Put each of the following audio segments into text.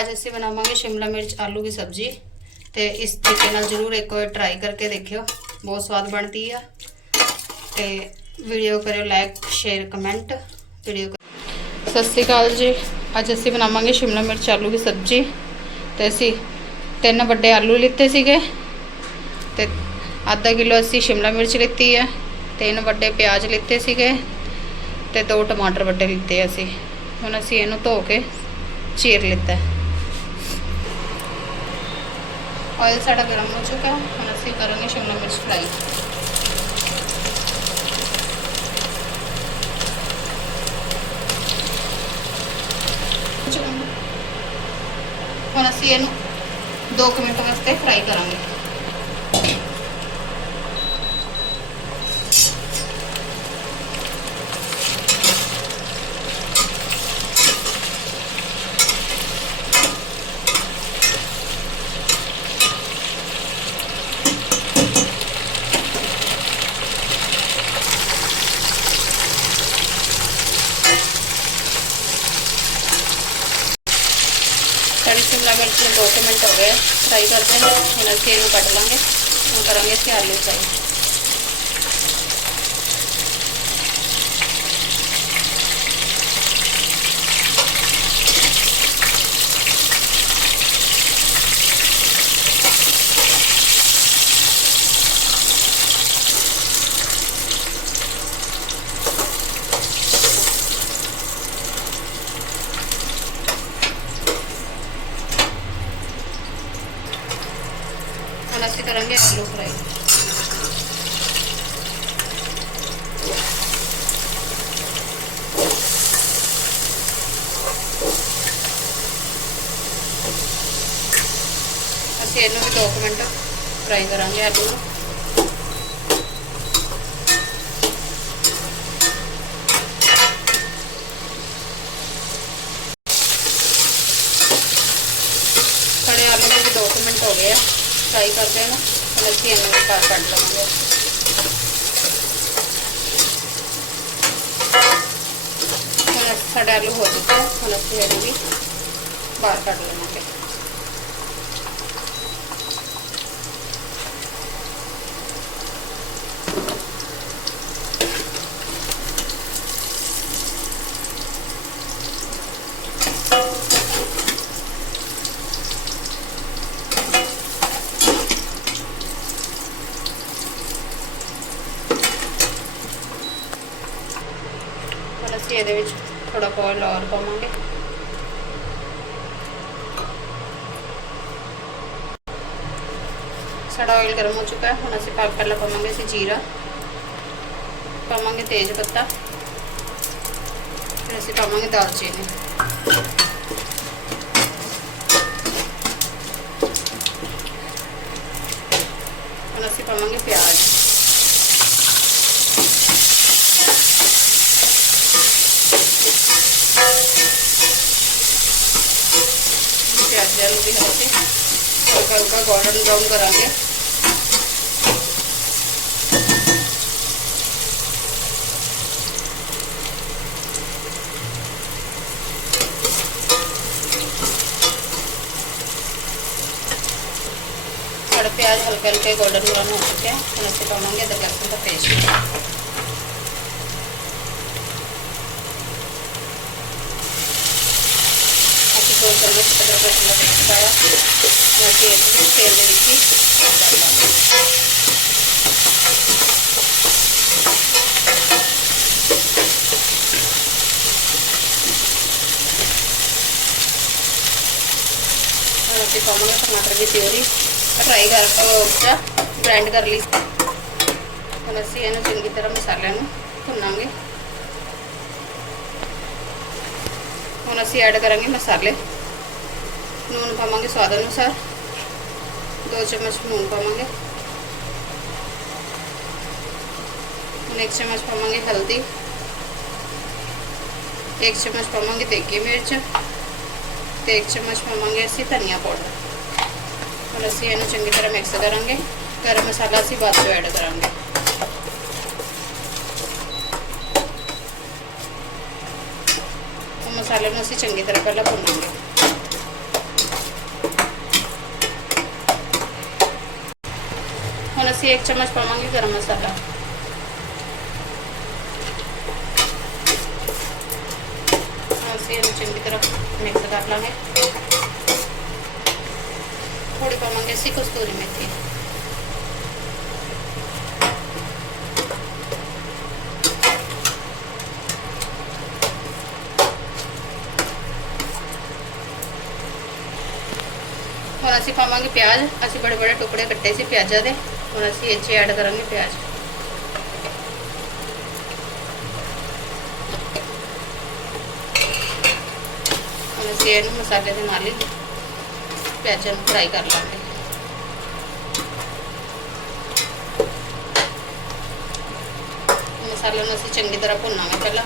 ਅੱਜ ਅਸੀਂ ਬਣਾਵਾਂਗੇ ਸ਼ਿਮਲਾ ਮਿਰਚ, ਆਲੂ ਦੀ ਸਬਜ਼ੀ ਤੇ ਇਸ ਤਰੀਕੇ ਨਾਲ ਜ਼ਰੂਰ ਇੱਕ ਵਾਰ ਟਰਾਈ ਕਰਕੇ ਦੇਖਿਓ। ਬਹੁਤ ਸਵਾਦ ਬਣਦੀ ਆ। ਤੇ ਵੀਡੀਓ ਕਰਿਓ ਲਾਈਕ ਸ਼ੇਅਰ ਕਮੈਂਟ ਵੀਡੀਓ ਸਤਿ ਸ਼੍ਰੀ ਅਕਾਲ ਜੀ। ਅੱਜ ਅਸੀਂ ਬਣਾਵਾਂਗੇ ਸ਼ਿਮਲਾ ਮਿਰਚ, ਆਲੂ ਦੀ ਸਬਜ਼ੀ ਤੇ ਅਸੀਂ ਤਿੰਨ ਵੱਡੇ ਆਲੂ ਲਿੱਤੇ ਸੀਗੇ ਤੇ ਅੱਧਾ ਕਿਲੋ ਅਸੀਂ ਸ਼ਿਮਲਾ ਮਿਰਚ ਲਿੱਤੀ ਹੈ ਤਿੰਨ ਵੱਡੇ ਪਿਆਜ਼ ਲਿੱਤੇ ਸੀਗੇ ਤੇ ਦੋ ਟਮਾਟਰ ਵੱਡੇ ਲਿੱਤੇ ਅਸੀਂ। ਹੁਣ ਅਸੀਂ ਇਹਨੂੰ ਧੋ ਕੇ ਚੀਰ ਲਿੱਤਾ। ਹੈ। ਆਇਲ ਸਾਡਾ ਗਰਮ ਹੋ ਚੁੱਕਾ ਹੈ ਹੁਣ ਅਸੀਂ ਕਰਾਂਗੇ ਸ਼ਿਮਲਾ ਮਿਰਚ ਫਰਾਈ ਹੁਣ ਅਸੀਂ ਇਹਨੂੰ 2 ਮਿੰਟ ਵਾਸਤੇ ਫਰਾਈ ਕਰਾਂਗੇ ਸਾਡੀ ਸ਼ਿਮਲਾ ਮਿਰਚ ਨੂੰ 2 ਮਿੰਟ ਹੋ ਗਏ ਫਰਾਈ ਕਰਦੇ ਹਾਂ ਹੁਣ ਅਸੀਂ ਇਹਨੂੰ ਕੱਢ ਲਾਂਗੇ ਹੁਣ ਕਰਾਂਗੇ ਅਸੀਂ ਆਲੂ ਫਰਾਈ ਹੁਣ ਅਸੀਂ ਕਰਾਂਗੇ ਆਲੂ ਫਰਾਈ ਅਸੀਂ ਇਹਨੂੰ ਵੀ 2 ਮਿੰਟ ਫਰਾਈ ਕਰਾਂਗੇ ਆਲੂ ਨੂੰ। ਖੜੇ ਆਲੂ ਨੂੰ ਵੀ 2 ਮਿੰਟ ਹੋ ਗਏ ਆ। ਫਰਾਈ ਕਰਦੇ ਹਾਂ ਨਾ। ਹੁਣ ਅਸੀਂ ਇਹਨੂੰ ਵੀ ਬਾਹਰ ਕੱਢ ਲਵਾਂਗੇ। ਹੁਣ ਸਾਡਾ ਆਲੂ ਹੋ ਚੁੱਕਾ ਹੁਣ ਅਸੀਂ ਇਹਨੂੰ ਵੀ ਬਾਹਰ ਕੱਢ ਲਵਾਂਗੇ ਹੁਣ ਅਸੀਂ ਇਹਦੇ ਵਿੱਚ ਥੋੜਾ ਕੋਲ ਔਰ ਪਾਵਾਂਗੇ। ਸਾਡਾ ਆਇਲ ਗਰਮ ਹੋ ਚੁੱਕਾ ਹੈ। ਹੁਣ ਅਸੀਂ ਪਾ ਪਹਿਲਾਂ ਪਾਵਾਂਗੇ ਅਸੀਂ ਜੀਰਾ। ਪਾਵਾਂਗੇ ਤੇਜ ਪੱਤਾ। ਫਿਰ ਅਸੀਂ ਪਾਵਾਂਗੇ ਦਾਲਚੀਨੀ। ਹੁਣ ਅਸੀਂ ਪਾਵਾਂਗੇ ਪਿਆਜ਼। ਪਿਆਜ਼ ਆਲੂ ਦੀ ਹਲਕੀ ਹਲਕਾ ਹਲਕਾ ਗੋਲਡਨ ਬਰਾਊਨ ਕਰਾਂਗੇ ਸਾਡਾ ਪਿਆਜ਼ ਹਲਕਾ ਹਲਕਾ ਗੋਲਡਨ ਬਰਾਊਨ ਹੋ ਚੁੱਕਿਆ ਹੈ ਹੁਣ ਅਸੀਂ ਪਾਵਾਂਗੇ ਅਦਰਕ ਲਸਣ ਦੋ ਚਮਚ ਅਦਰਕ ਲਸਣ ਪਾਇਆ ਹੁਣ ਅਸੀਂ ਇਸ ਨੂੰ ਤੇਲ ਦੇ ਵਿੱਚ ਹੀ ਫਰਾਈ ਕਰ ਲਾਂਗੇ ਪਾਵਾਂਗੇ ਟਮਾਟਰ ਦੀ ਪਿਓਰੀ ਫਰਾਈ ਕਰ ਉਹ ਬ੍ਰੈਂਡ ਕਰ ਲਈ ਹੁਣ ਅਸੀਂ ਇਹਨੂੰ ਚੰਗੀ ਤਰ੍ਹਾਂ ਮਸਾਲਿਆਂ ਨੂੰ ਭੁੰਨਾਂਗੇ ਹੁਣ ਅਸੀਂ ਐਡ ਕਰਾਂਗੇ ਮਸਾਲੇ। ਨੂਨ ਪਾਵਾਂਗੇ, ਸਵਾਦ ਅਨੁਸਾਰ। 2 ਚਮਚ ਨੂਨ ਪਾਵਾਂਗੇ। ਹੁਣ 1 ਚਮਚ ਪਾਵਾਂਗੇ ਹਲਦੀ। 1 ਚਮਚ ਪਾਵਾਂਗੇ ਦੇਗੀ ਮਿਰਚ ਤੇ 1 ਚਮਚ ਪਾਵਾਂਗੇ ਅਸੀਂ ਧਨੀਆ ਪਾਊਡਰ। ਹੁਣ ਅਸੀਂ ਇਹਨੂੰ ਚੰਗੀ ਤਰ੍ਹਾਂ ਮਿਕਸ ਕਰਾਂਗੇ। ਗਰਮ ਮਸਾਲਾ ਅਸੀਂ ਬਾਅਦ ਵਿੱਚ ਐਡ ਕਰਾਂਗੇ। ਉਹ ਮਸਾਲੇ ਨੂੰ ਅਸੀਂ ਚੰਗੀ ਤਰ੍ਹਾਂ ਪਹਿਲਾਂ ਭੁੰਨਾਂਗੇ। ਅਸੀਂ 1 ਚਮਚ ਪਾਵਾਂਗੇ ਗਰਮ ਮਸਾਲਾ ਅਸੀਂ ਇਹਨੂੰ ਚੰਗੀ ਤਰ੍ਹਾਂ ਮਿਕਸ ਕਰ ਲਾਂਗੇ ਥੋੜੀ ਪਾਵਾਂਗੇ ਅਸੀਂ ਕਸਤੂਰੀ ਮੇਥੀ ਹੁਣ ਅਸੀਂ ਪਾਵਾਂਗੇ ਪਿਆਜ਼ ਅਸੀਂ ਬੜੇ ਬੜੇ ਟੁਕੜੇ ਕੱਟੇ ਸੀ ਪਿਆਜ਼ਾਂ ਦੇ ਹੁਣ ਅਸੀਂ ਇਹ 'ਚ ਐਡ ਕਰਾਂਗੇ ਪਿਆਜ਼। ਹੁਣ ਅਸੀਂ ਇਹਨੂੰ ਮਸਾਲੇ ਦੇ ਨਾਲ ਹੀ ਪਿਆਜ਼ਾਂ ਨੂੰ ਫਰਾਈ ਕਰ ਲਾਂਗੇ। ਮਸਾਲੇ ਨੂੰ ਅਸੀਂ ਚੰਗੀ ਤਰ੍ਹਾਂ ਭੁੰਨਾਂਗੇ ਪਹਿਲਾਂ।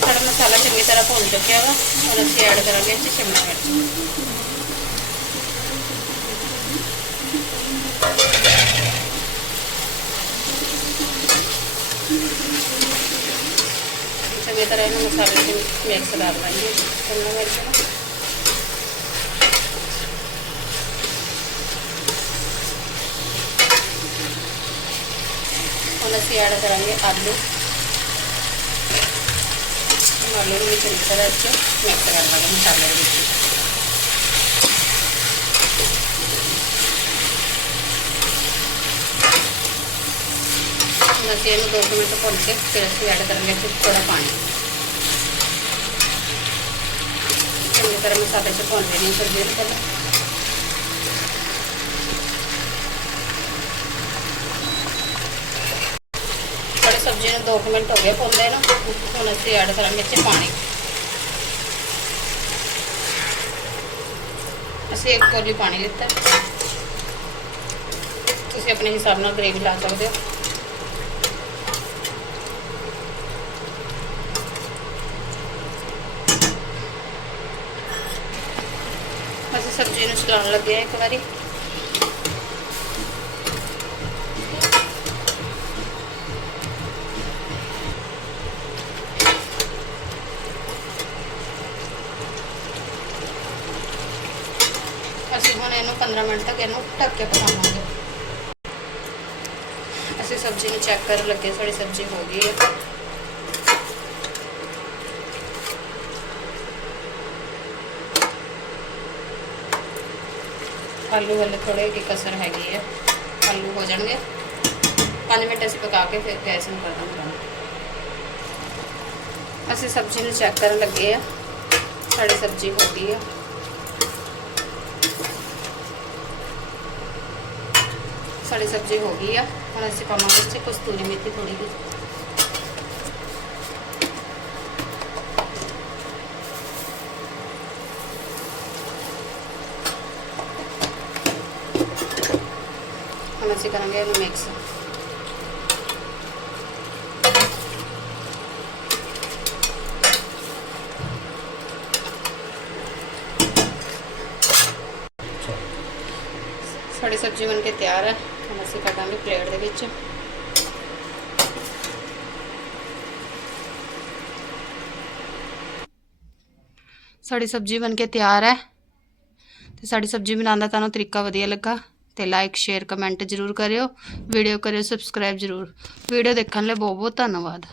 ਸਾਡਾ ਮਸਾਲਾ ਚੰਗੀ ਤਰ੍ਹਾਂ ਭੁੰਨ ਚੁੱਕਿਆ ਵਾ। ਹੁਣ ਅਸੀਂ ਐਡ ਕਰਾਂਗੇ ਇਹ 'ਚ ਸ਼ਿਮਲਾ ਮਿਰਚ। ਚੰਗੀ ਤਰ੍ਹਾਂ ਇਹਨੂੰ ਮਸਾਲੇ ਵਿੱਚ ਮਿਕਸ ਕਰ ਲਾਂਗੇ। ਸ਼ਿਮਲਾ ਮਿਰਚ ਨੂੰ ਹੁਣ ਅਸੀਂ ਐਡ ਕਰਾਂਗੇ ਆਲੂ। ਆਲੂ ਨੂੰ ਵੀ ਚੰਗੀ ਤਰ੍ਹਾਂ ਚ ਮਿਕਸ ਕਰ ਲਾਂਗੇ ਮਸਾਲੇ ਦੇ ਵਿੱਚ। ਹੁਣ ਅਸੀਂ ਇਹਨੂੰ ਦੋ ਕੁ ਮਿੰਟ ਭੁੰਨ ਕੇ ਫਿਰ ਅਸੀਂ ਐਡ ਕਰਾਂਗੇ ਇੱਥੇ ਥੋੜਾ ਪਾਣੀ। ਚੰਗੀ ਤਰ੍ਹਾਂ ਮਸਾਲੇ ਚ ਭੁੰਨ ਲੈਣੀ ਸਬਜ਼ੀ ਨੂੰ ਪਹਿਲਾਂ ਸਾਡੇ ਸਬਜ਼ੀ ਨੂੰ 2 ਮਿੰਟ ਹੋ ਗਏ ਭੁੰਨਦੇ ਨੂੰ, ਹੁਣ ਅਸੀਂ ਐਡ ਕਰਾਂਗੇ ਇੱਥੇ ਪਾਣੀ। ਅਸੀਂ ਇੱਕ ਕੋਲੀ ਪਾਣੀ ਲਿੱਤਾ। ਤੁਸੀਂ ਆਪਣੇ ਹਿਸਾਬ ਨਾਲ ਗ੍ਰੇਵੀ ਲਾ ਸਕਦੇ ਹੋ। ਅਸੀਂ ਸਬਜ਼ੀ ਨੂੰ ਚਲਾਉਣ ਲੱਗੇ ਹਾਂ ਇੱਕ ਵਾਰੀ। ਅਸੀਂ ਹੁਣ ਇਹਨੂੰ 15 ਮਿੰਟ ਤੱਕ ਇਹਨੂੰ ਢੱਕ ਕੇ ਪਕਾਵਾਂਗੇ। ਅਸੀਂ ਸਬਜ਼ੀ ਨੂੰ ਚੈੱਕ ਕਰਨ ਲੱਗੇ ਸਾਡੀ ਸਬਜ਼ੀ ਹੋ ਗਈ ਹੈ। ਆਲੂ ਵਾਲੇ ਥੋੜੇ ਜਿਹੀ ਕਸਰ ਹੈਗੀ ਹੈ ਆਲੂ ਹੋ ਜਾਣਗੇ 5 ਮਿੰਟ ਅਸੀਂ ਪਕਾ ਕੇ ਫਿਰ ਗੈਸ ਨੂੰ ਖਤਮ ਕਰਾਂਗੇ ਅਸੀਂ ਸਬਜ਼ੀ ਨੂੰ ਚੈੱਕ ਕਰਨ ਲੱਗੇ ਆ ਸਾਡੀ ਸਬਜ਼ੀ ਹੋ ਗਈ ਹੈ ਸਾਡੀ ਸਬਜ਼ੀ ਹੋ ਗਈ ਆ ਹੁਣ ਅਸੀਂ ਪਾਵਾਂਗੇ ਵਿੱਚ ਕਸਤੂਰੀ ਮੇਥੀ ਥੋੜੀ ਜਿਹੀ ਹੁਣ ਅਸੀਂ ਕਰਾਂਗੇ ਇਹਨੂੰ ਮਿਕਸ ਸਾਡੀ ਸਬਜ਼ੀ ਬਣ ਕੇ ਤਿਆਰ ਹੈ। ਹੁਣ ਅਸੀਂ ਕੱਢਾਂਗੇ ਪਲੇਟ ਦੇ ਵਿੱਚ। ਸਾਡੀ ਸਬਜ਼ੀ ਬਣ ਕੇ ਤਿਆਰ ਹੈ। ਤੇ ਸਾਡੀ ਸਬਜ਼ੀ ਬਣਾਉਣ ਦਾ ਤੁਹਾਨੂੰ ਤਰੀਕਾ ਵਧੀਆ ਲੱਗਾ। ਤੇ ਲਾਈਕ ਸ਼ੇਅਰ ਕਮੈਂਟ ਜ਼ਰੂਰ ਕਰਿਓ। ਵੀਡੀਓ ਕਰਿਓ ਸਬਸਕ੍ਰਾਈਬ ਜ਼ਰੂਰ। ਵੀਡੀਓ ਦੇਖਣ ਲਈ ਬਹੁਤ ਬਹੁਤ ਧੰਨਵਾਦ।